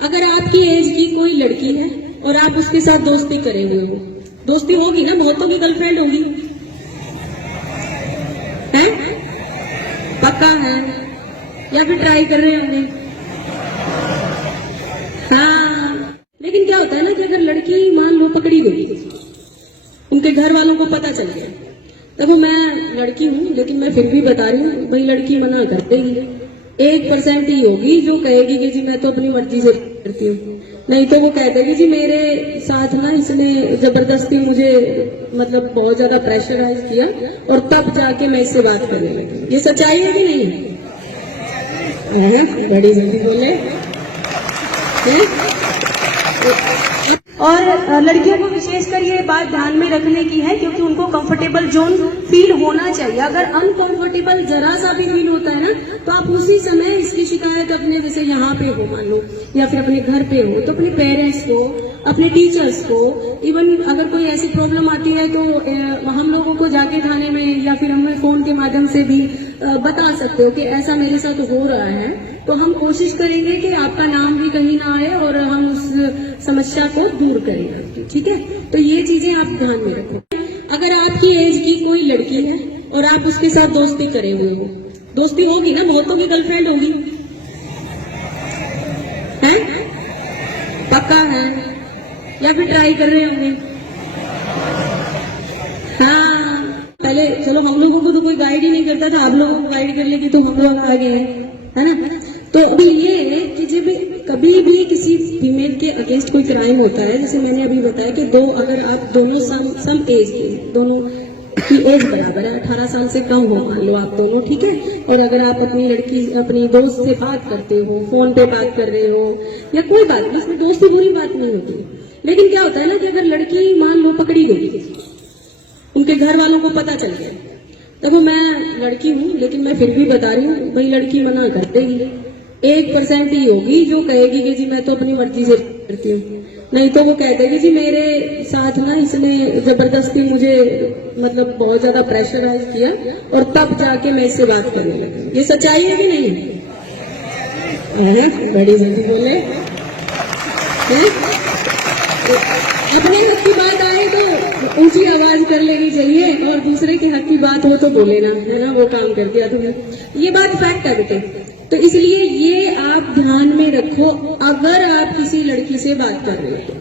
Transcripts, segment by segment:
अगर आपकी एज की कोई लड़की है और आप उसके साथ दोस्ती करे हुए हो, दोस्ती होगी ना, बहुतों की गर्लफ्रेंड होगी, है पक्का है, या फिर ट्राई कर रहे होंगे। हाँ, लेकिन क्या होता है ना कि अगर लड़की मान लो पकड़ी गई, उनके घर वालों को पता चल गया, देखो मैं लड़की हूँ लेकिन मैं फिर भी बता रही हूँ, भाई लड़की मना कर देगी, 1% ही होगी जो कहेगी कि जी मैं तो अपनी मर्जी से करती हूँ, नहीं तो वो कह देगी जी मेरे साथ ना इसने जबरदस्ती मुझे मतलब बहुत ज्यादा प्रेशराइज किया और तब जाके मैं इससे बात करने लगी। ये सच्चाई है कि नहीं? बड़ी जल्दी बोले। और लड़कियों को विशेषकर ये बात ध्यान में रखने की है क्योंकि उनको कंफर्टेबल जोन फील होना चाहिए। अगर अनकंफर्टेबल जरा सा भी फील होता है ना तो आप उसी समय इसकी शिकायत अपने जैसे यहाँ पे हो मान लो या फिर अपने घर पे हो तो अपने पेरेंट्स को, अपने टीचर्स को, इवन अगर कोई ऐसी प्रॉब्लम आती है तो हम लोगों को जाके थाने में या फिर हमें फोन के माध्यम से भी बता सकते हो कि ऐसा मेरे साथ हो रहा है, तो हम कोशिश करेंगे कि आपका नाम भी कहीं ना आए और हम उस समस्या को दूर करेंगे। ठीक है, तो ये चीजें आप ध्यान में रखो। अगर आपकी एज की कोई लड़की है और आप उसके साथ दोस्ती करे हुए हो, दोस्ती होगी ना, बहुतों की गर्लफ्रेंड होगी, है पक्का है, या फिर ट्राई कर रहे होंगे। हाँ, पहले चलो हम लोगों को तो कोई गाइड ही नहीं करता था, आप लोगों को गाइड कर लेगी तो हम लोग आगे हैं, है ना। तो अभी ये कि जब कभी भी किसी फीमेल के अगेंस्ट कोई क्राइम होता है, जैसे मैंने अभी बताया कि अगर आप दोनों सम एज के, दोनों की एज बराबर है, 18 साल से कम हो मान लो आप दोनों, ठीक है, और अगर आप अपनी लड़की अपनी दोस्त से बात करते हो, फोन पे बात कर रहे हो या कोई बात नहीं, इसमें दोस्ती बुरी बात नहीं होती। लेकिन क्या होता है ना कि अगर लड़की मान लो पकड़ी गई, उनके घर वालों को पता चल गया, देखो मैं लड़की हूँ लेकिन मैं फिर भी बता रही हूँ, भाई लड़की मना कर देगी, 1% ही होगी जो कहेगी कि जी मैं तो अपनी मर्जी से करती हूँ, नहीं तो वो कह देगी जी मेरे साथ ना इसने जबरदस्ती मुझे मतलब बहुत ज्यादा प्रेशराइज किया और तब जाके मैं इससे बात करने लगी। ये सच्चाई है कि नहीं? बड़ी जल्दी बोले। अपने हक की बात आए तो ऊंची आवाज कर लेनी चाहिए और दूसरे के हक की बात हो तो बोले ना, है ना, वो काम कर दिया तुमने। ये बात फैक्ट है बेटे, तो इसलिए ये आप ध्यान में रखो। अगर आप किसी लड़की से बात कर रहे हो,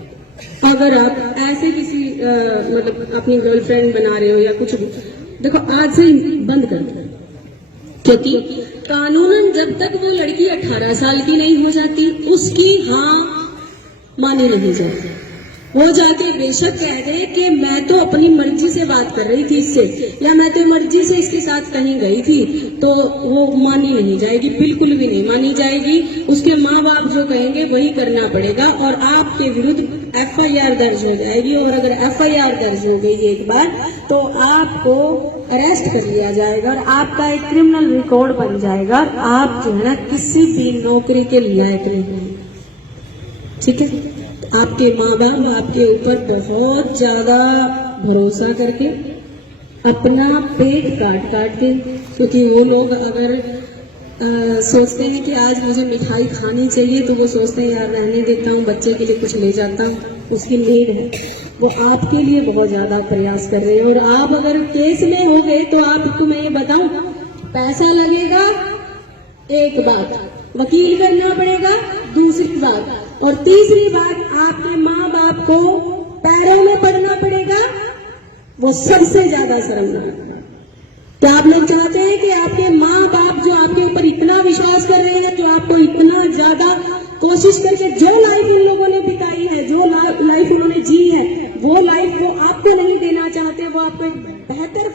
अगर आप ऐसे किसी मतलब अपनी गर्लफ्रेंड बना रहे हो या कुछ भी, देखो आज से बंद कर दो, क्योंकि कानूनन जब तक वो लड़की 18 साल की नहीं हो जाती उसकी हाँ मानी नहीं जाती। वो जाके बेशक कह दे कि मैं तो अपनी मर्जी से बात कर रही थी इससे, या मैं तो मर्जी से इसके साथ कहीं गई थी, तो वो मानी नहीं जाएगी, बिल्कुल भी नहीं मानी जाएगी। उसके माँ बाप जो कहेंगे वही करना पड़ेगा और आपके विरुद्ध FIR दर्ज हो जाएगी। और अगर FIR दर्ज हो गई एक बार तो आपको अरेस्ट कर लिया जाएगा और आपका एक क्रिमिनल रिकॉर्ड बन जाएगा। आप जो है ना किसी भी नौकरी के लायक नहीं, ठीक है। आपके माँ बाप आपके ऊपर बहुत ज्यादा भरोसा करके अपना पेट काट के, क्योंकि वो लोग अगर सोचते हैं कि आज मुझे मिठाई खानी चाहिए तो वो सोचते हैं यार रहने देता हूँ, बच्चे के लिए कुछ ले जाता हूँ, उसकी नीड है, वो आपके लिए बहुत ज्यादा प्रयास कर रहे हैं। और आप अगर केस में हो गए तो आपको मैं ये बताऊं, पैसा लगेगा एक बात, वकील करना पड़ेगा दूसरी बात, और तीसरी बात आपके माँ बाप को पैरों में पड़ना पड़ेगा, वो सबसे ज्यादा शर्मनाक। क्या आप लोग चाहते हैं कि आपके माँ बाप जो आपके ऊपर इतना विश्वास कर रहे हैं, जो आपको इतना ज्यादा कोशिश करके जो लाइफ उन लोगों ने बिताई है, जो लाइफ उन्होंने जी है, वो लाइफ वो आपको नहीं देना चाहते, वो आपको एक बेहतर